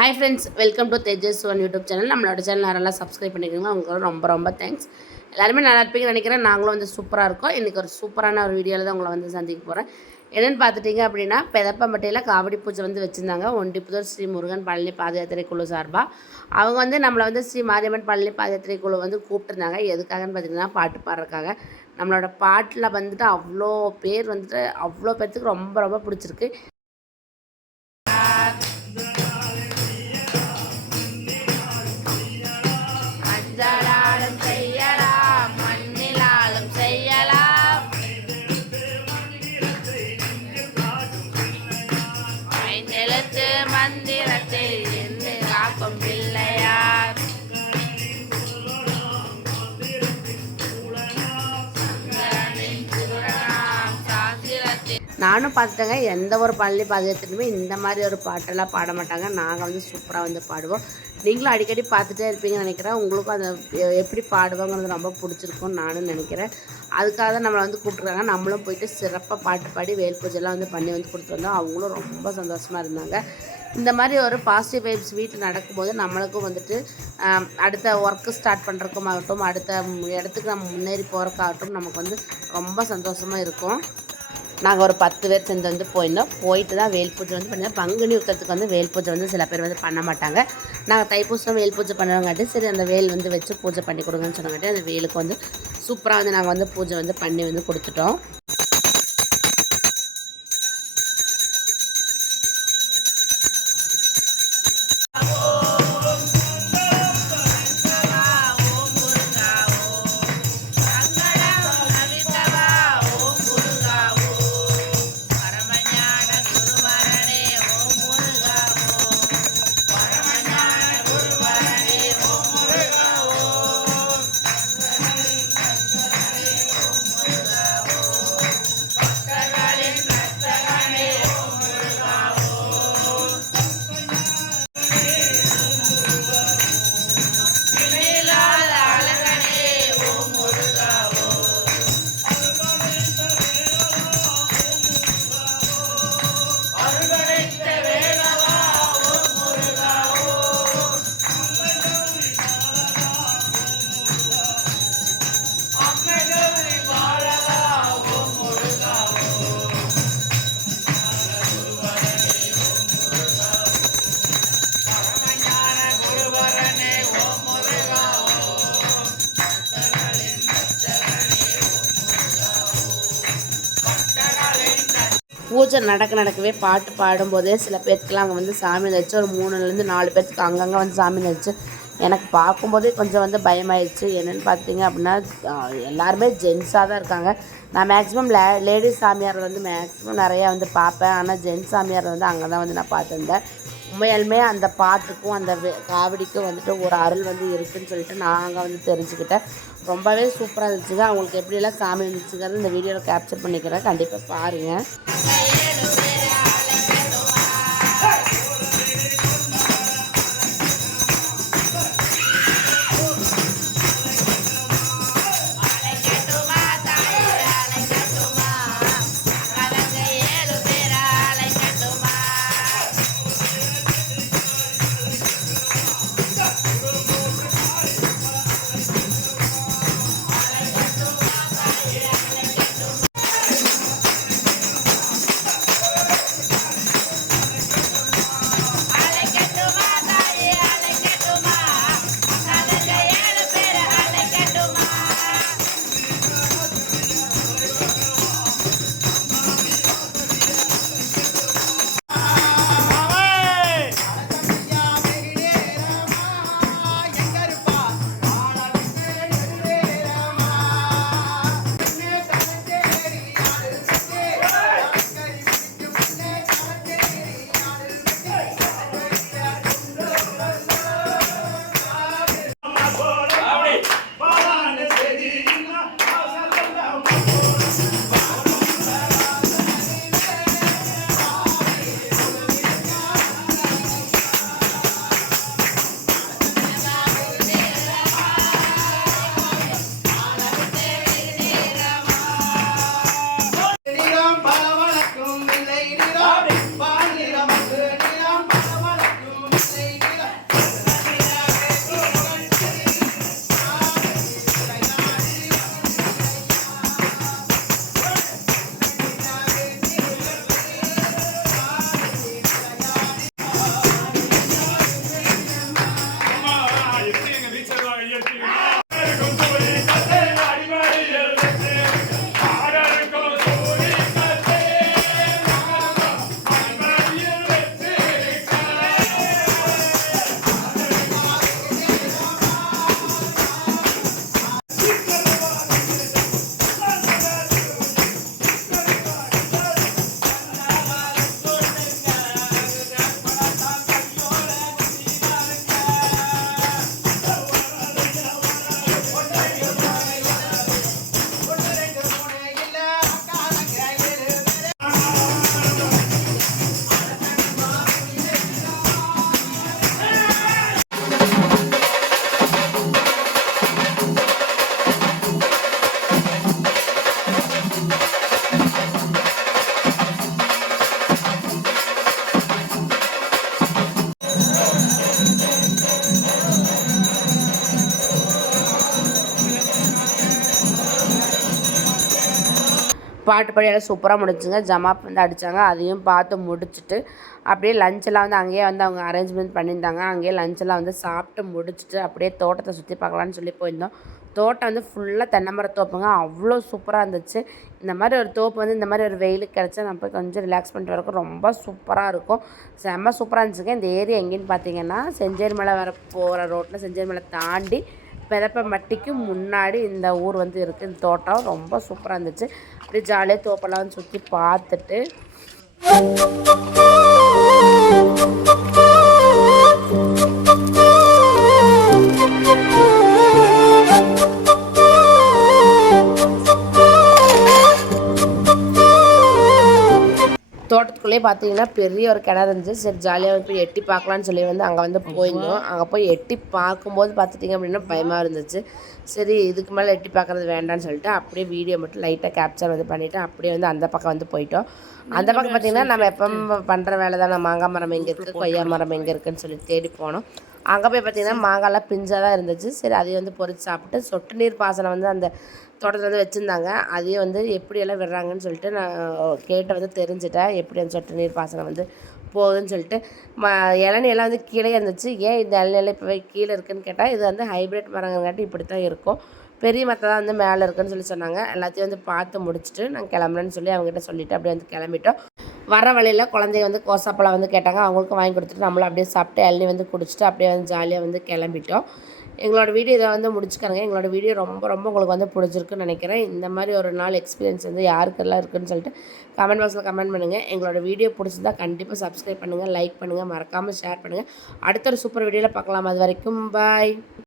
Hi friends, welcome to Tejas one YouTube channel. நம்மளோட channel யாரெல்லாம் subscribe பண்ணிக்கிறீங்களோ உங்களுக்கு ரொம்ப ரொம்ப தேங்க்ஸ். எல்லாருமே நல்லா இருப்பீங்கன்னு நினைக்கிறேன். நாங்களும் வந்து சூப்பராக இருக்கோம். இன்றைக்கி ஒரு சூப்பரான ஒரு வீடியோவில் தான் உங்களை வந்து சந்திக்க போகிறேன். என்னென்னு பார்த்துட்டிங்க அப்படின்னா, பெதப்பம்பட்டியில் காவடி பூஜை வந்து வச்சுருந்தாங்க. ஒண்டிப்புதூர் ஸ்ரீ முருகன் பழனி பாதயாத்திரை குழு சார்பாக. அவங்க வந்து நம்மளை வந்து ஸ்ரீ மாரியம்மன் பழனி பாதயாத்திரை குழு வந்து கூப்பிட்டுருந்தாங்க. எதுக்காகன்னு பார்த்தீங்கன்னா, பாட்டு பாடுறதுக்காக. நம்மளோட பாட்டில் வந்துட்டு அவ்வளோ பேர் வந்துட்டு அவ்வளோ பேர்த்துக்கு ரொம்ப ரொம்ப பிடிச்சிருக்கு. மந்திரத்தில் இருந்து காக்கும் பிள்ளையார் நானும் பார்த்துட்டேங்க. எந்த ஒரு பள்ளி பாதகத்திலுமே இந்த மாதிரி ஒரு பாட்டெல்லாம் பாட மாட்டாங்க. நாங்கள் வந்து சூப்பராக வந்து பாடுவோம். நீங்களும் அடிக்கடி பார்த்துட்டே இருப்பீங்கன்னு நினைக்கிறேன். உங்களுக்கும் அதை எப்படி பாடுவாங்கிறது ரொம்ப பிடிச்சிருக்கும்னு நானும் நினைக்கிறேன். அதுக்காக தான் நம்மளை வந்து கூப்பிட்ருக்காங்க. நம்மளும் போயிட்டு சிறப்பாக பாட்டு பாடி வேல் பூஜைலாம் வந்து பண்ணி வந்து கொடுத்து வந்தோம். அவங்களும் ரொம்ப சந்தோஷமாக இருந்தாங்க. இந்த மாதிரி ஒரு பாசிட்டிவ் வைப்ஸ் வீட்டில் நடக்கும்போது நம்மளுக்கும் வந்துட்டு அடுத்த ஒர்க்கு ஸ்டார்ட் பண்ணுறதுக்கும் அடுத்த இடத்துக்கு நம்ம முன்னேறி போகிறக்காகட்டும் நமக்கு வந்து ரொம்ப சந்தோஷமாக இருக்கும். நாங்கள் ஒரு 10 பேர் சேர்ந்து வந்து போயிருந்தோம். போயிட்டு தான் வேல் பூஜை வந்து பண்ணியிருந்தோம். பங்குனி உத்திரத்துக்கு வந்து வேல் பூஜை வந்து சில பேர் வந்து பண்ண மாட்டாங்க. நாங்கள் தைப்பூசம் வேல் பூஜை பண்ணுறவங்காட்டி சரி அந்த வேல் வந்து வச்சு பூஜை பண்ணி கொடுங்கன்னு சொன்னங்காட்டி அந்த வேலுக்கு வந்து சூப்பராக வந்து நாங்கள் வந்து பூஜை வந்து பண்ணி வந்து கொடுத்துட்டோம். பூஜை நடக்கவே பாட்டு பாடும்போதே சில பேர்த்துக்கெலாம் அங்கே வந்து சாமி நினச்சி ஒரு 3லேருந்து 4 பேர்த்துக்கு அங்கங்கே வந்து சாமி நினச்சி எனக்கு பார்க்கும்போதே கொஞ்சம் வந்து பயமாயிடுச்சு. என்னென்னு பார்த்தீங்க அப்படின்னா எல்லாருமே ஜென்ஸாக தான் இருக்காங்க. நான் மேக்ஸிமம் லேடிஸ் சாமியார் வந்து மேக்ஸிமம் நிறையா வந்து பார்ப்பேன். ஆனால் ஜென்ஸ் சாமியார் வந்து அங்கே தான் வந்து நான் பார்த்துருந்தேன். உண்மையாலுமே அந்த பாட்டுக்கும் அந்த காவடிக்கும் வந்துட்டு ஒரு அருள் வந்து இருக்குதுன்னு சொல்லிட்டு நான் அங்கே வந்து தெரிஞ்சுக்கிட்டேன். ரொம்பவே சூப்பராக இருந்துச்சுங்க. அவங்களுக்கு எப்படியெல்லாம் சாமி இருந்துச்சுங்கிறது இந்த வீடியோவில் கேப்சர் பண்ணிக்கிறேன். கண்டிப்பாக பாருங்கள். பாட்டு பாடி எல்லாம் சூப்பராக முடிச்சுங்க. ஜமாப் வந்து அடித்தாங்க. அதையும் பார்த்து முடிச்சுட்டு அப்படியே லஞ்செல்லாம் வந்து அங்கேயே வந்து அவங்க அரேஞ்ச்மெண்ட் பண்ணியிருந்தாங்க. அங்கேயே லஞ்செல்லாம் வந்து சாப்பிட்டு முடிச்சுட்டு அப்படியே தோட்டத்தை சுற்றி பார்க்கலான்னு சொல்லி போயிருந்தோம். தோட்டம் வந்து ஃபுல்லாக தென்னை மர தோப்புங்க. அவ்வளோ சூப்பராக இருந்துச்சு. இந்த மாதிரி ஒரு தோப்பு வந்து இந்த மாதிரி ஒரு வெயிலுக்கு கிடச்சா நம்ம போய் கொஞ்சம் ரிலாக்ஸ் பண்ணிட்டு வரக்கும் ரொம்ப சூப்பராக இருக்கும். செம்ம சூப்பராக இருந்துச்சுங்க. இந்த ஏரியா எங்கேன்னு பார்த்தீங்கன்னா செஞ்சேரி மலை வர போகிற ரோட்டில் செஞ்சேரி மலை தாண்டி பெதப்பமட்டிக்கு முன்னாடி இந்த ஊர் வந்து இருக்குது. இந்த தோட்டம் ரொம்ப சூப்பராக இருந்துச்சு. அப்படியே ஜாலியாக தோப்பெல்லாம் வந்து சுற்றி பார்த்துட்டு தோட்டத்துக்குள்ளேயே பார்த்தீங்கன்னா பெரிய ஒரு கிணறு இருந்துச்சு. சரி ஜாலியாக போய் எட்டி பார்க்கலான்னு சொல்லி வந்து அங்கே வந்து போயிருந்தோம். அங்கே போய் எட்டி பார்க்கும்போது பார்த்துட்டிங்க அப்படின்னா பயமாக இருந்துச்சு. சரி இதுக்கு மேலே எட்டி பார்க்குறது வேண்டான்னு சொல்லிட்டு அப்படியே வீடியோ மட்டும் லைட்டாக கேப்சர் வந்து பண்ணிவிட்டு அப்படியே வந்து அந்த பக்கம் வந்து போயிட்டோம். அந்த பக்கம் பார்த்திங்கன்னா நம்ம எப்போ பண்ணுற வேலை தான். மாங்காய் மரம் எங்கே இருக்குது, கொய்யா மரம் எங்கே இருக்குதுன்னு சொல்லி தேடி போனோம். அங்கே போய் பார்த்திங்கன்னா மாங்காய்லாம் பிஞ்சாக தான் இருந்துச்சு. சரி அதையும் வந்து பொறிச்சு சாப்பிட்டு சொட்டு நீர் பாசனம் வந்து அந்த தோட்டத்தில் வந்து வச்சுருந்தாங்க. அதையும் வந்து எப்படியெல்லாம் விடுறாங்கன்னு சொல்லிட்டு நான் கேட்டு வந்து தெரிஞ்சுட்டேன். எப்படி அந்த சொட்டு நீர் பாசனம் வந்து போகுதுன்னு சொல்லிட்டு இளநியெல்லாம் வந்து கீழே இருந்துச்சு. ஏன் இந்த இளநிலை இப்போ கீழே இருக்குதுன்னு கேட்டால் இது வந்து ஹைப்ரிட் மரங்கங்காட்டி இப்படி தான் இருக்கும். பெரிய மரத்தை தான் வந்து மேலே இருக்குன்னு சொல்லி சொன்னாங்க. எல்லாத்தையும் வந்து பார்த்து முடிச்சுட்டு நான் கிளம்புறேன்னு சொல்லி அவங்ககிட்ட சொல்லிவிட்டு அப்படியே வந்து கிளம்பிட்டோம். வர வழியில் குழந்தைய வந்து கோசாப்பழம் வந்து கேட்டாங்க. அவங்களுக்கும் வாங்கி கொடுத்துட்டு நம்மளும் அப்படியே சாப்பிட்டு இளநீ வந்து குடிச்சிட்டு அப்படியே வந்து ஜாலியாக வந்து கிளம்பிட்டோம். எங்களோட வீடியோ இதை வந்து முடிச்சுக்கிறேங்க. எங்களோட வீடியோ ரொம்ப ரொம்ப உங்களுக்கு வந்து பிடிச்சிருக்குன்னு நினைக்கிறேன். இந்த மாதிரி ஒரு நாள் எக்ஸ்பீரியன்ஸ் வந்து யாருக்கெல்லாம் இருக்குதுன்னு சொல்லிட்டு கமெண்ட் பாக்ஸில் கமெண்ட் பண்ணுங்கள். எங்களோட வீடியோ பிடிச்சிருந்தா கண்டிப்பாக சப்ஸ்கிரைப் பண்ணுங்கள், லைக் பண்ணுங்கள், மறக்காமல் ஷேர் பண்ணுங்கள். அடுத்த ஒரு சூப்பர் வீடியோவில் பார்க்கலாம். அது வரைக்கும் பாய்.